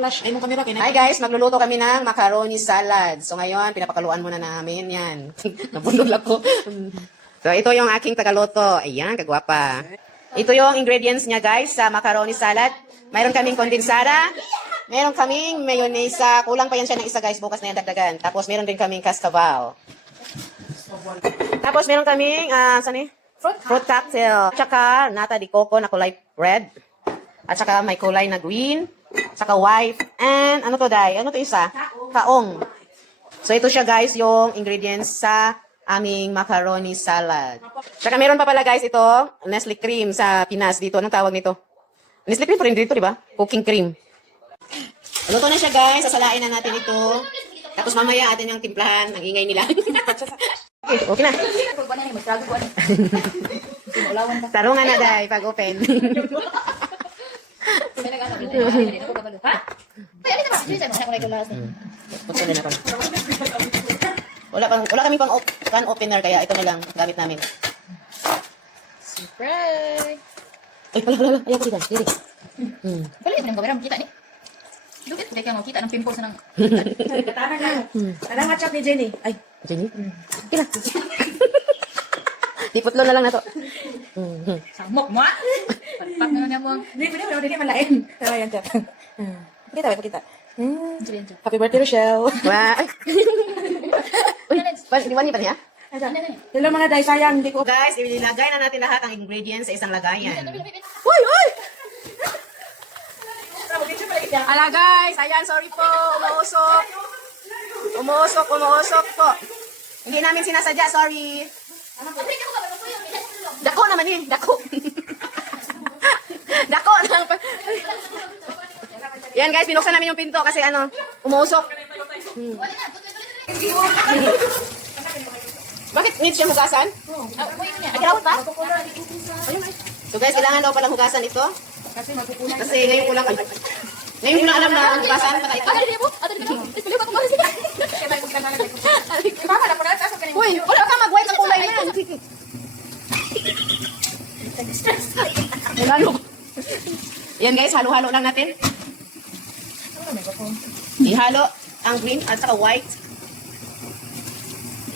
Flash, ay mo camera kay Hi guys, magluluto kami ng macaroni salad. So ngayon, pinapakaluan muna namin yan. Nabundol ako. So ito yung aking tagaluto. Ayan, kagwapa. Ito yung ingredients niya guys sa macaroni salad. Mayroon kaming kondensada. Meron kaming mayonnaise. Kulang pa yan siya ng isa guys. Bukas na yan dagdagan. Tapos meron din kaming cascabel. Tapos meron kaming, fruit cocktail. Tsaka nata de coco na kulay red. At saka may kulay na green. Saka white. And ano to day? Ano to isa? Kaong. So ito siya guys yung ingredients sa aming macaroni salad. Saka meron pa pala guys ito, Nestle cream sa Pinas dito. Anong tawag nito? Nestle cream pa rin dito, di ba? Cooking cream. Luto na siya guys. Sasalain na natin ito. Tapos mamaya atin yung timplahan. Ang ingay nila. Okay na. Tarungan na day pag open. Wala kami pang can opener kaya ito na lang gamit namin. Surprise! Ay, wala. Ayaw ko dito. Dili. Kali mo nang kamera kita ni. Dugit kay kang kita ng pimples nang. Tanang lang. Tanang matchat ni Jenny. Ay, Jenny? Kira. Diputlo na lang na to. Samok mo. Palpak na niya mo. hindi malain. Tara yan, chat. Pakita. Silencio. Happy birthday, Rochelle. Wow. Uy, diwani pa niya? Hello mga day, sayang, hindi ko. Guys, ilagay na natin lahat ang ingredients sa isang lagayan. Uy! Ala guys, ayan, sorry po, umuusok po. Hindi namin sinasadya, sorry. Dako naman eh, dako. Dako lang. Yan guys, binuksan namin yung pinto kasi umuusok. Bakit needs siya hugasan? Agrawat ba? So guys, kailangan daw palang hugasan ito. Kasi ngayon ko lang, ngayon ko lang alam na ang hugasan. Uy, wala ka mag-white ng kulay na yan. Yan guys, halo-halo lang natin. Ihalo ang green at saka white.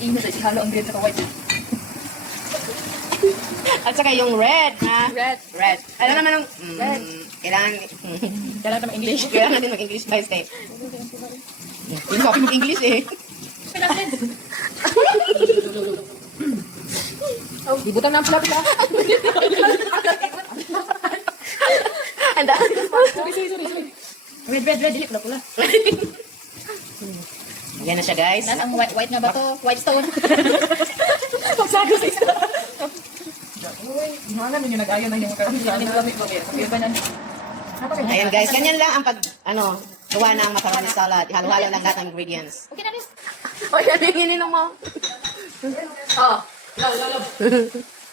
Inyo sa halo ang green sa white. At saka yung red na Red. Ano naman ang Red. kailangan Kailangan naman English. kailangan din mag-English guys eh. Hindi ko mag-English eh. Ibutan na ang pula-pula. Anda. Sorry. Red. Dili pula. Yan na siya guys. Nas ang white nga ba to? White stone. Pagsago sa isa. Mga ninyo nag-ayon na yung lamig ko. Sabi ba na? Ayan guys, ganyan lang ang gawa ng macaroni salad. Ihalo-halo lang lahat ng ingredients. Okay na rin. O yan, hininom mo. Oh. Love.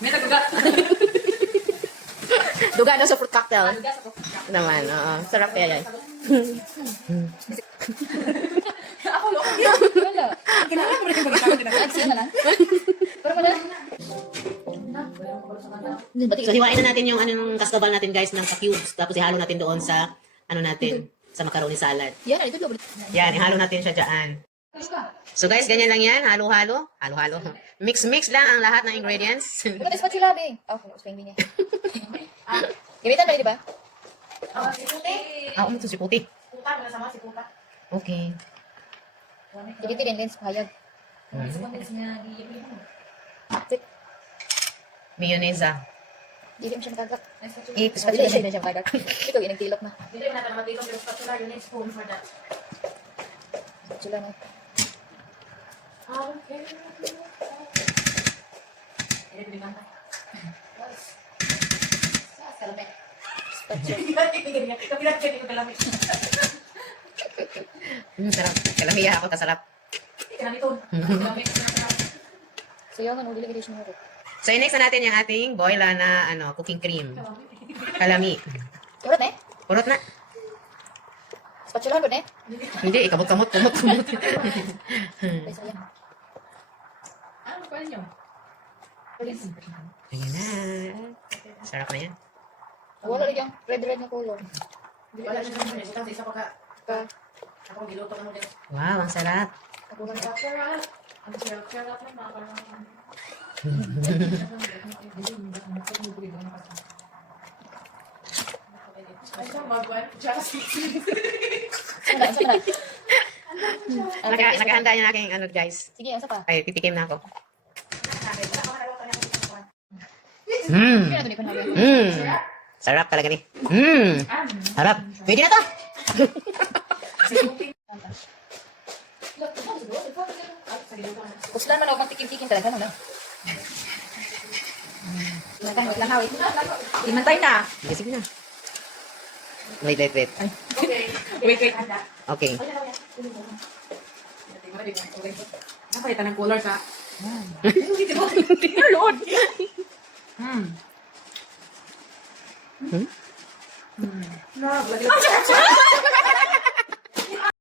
May nagduga. Duga daw sa fruit cocktail. Naman, oo. Sarap kaya yan. Ako lo. Wala. Kailangan mo rin mag-isama din ako. Action na lang. Pero wala. So hiwain na natin yung cascabel natin guys ng cubes. Tapos ihalo natin doon sa sa macaroni salad. Yan, ito lo. Yan, ihalo natin siya dyan. So guys, ganyan lang yan. Halo-halo. Mix lang ang lahat ng ingredients. Bukan spot sila, be. Oh, spring niya. Gamitan ba, di ba? Ito si puti. Okay. Jadi din lens pahayag. Mayonnaise. Dili mo siya magagak. Spatula Dili siya magagak. Ito, inagtilok na. Spatula na. Sarap. Kalamiya ako, tasarap. So, yun, ano, dili gili siya mo. So, next na natin yung ating boila na cooking cream. Kalami. Urot na eh. Purot na. Spatula ba na eh? Hindi, kumot. Okay, so yan. Ano pa niyo? Ayan na. Sarap na yan. Wala rin yung red na color. Wala siya sa isa pa ka. Wow, ang sarap. Nakahanda yung aking ano guys. Sige, asa pa? Ay, titikim na ako. Sige na to, di ko na. Sarap talaga ni. Sarap. Pwede na to. Kuslan man ako magtikim-tikim talaga, no? Wait lang, wait. Imantay na. Okay, sige na. Wait. Wait. Okay. Napalitan ng color sa... Lord! No,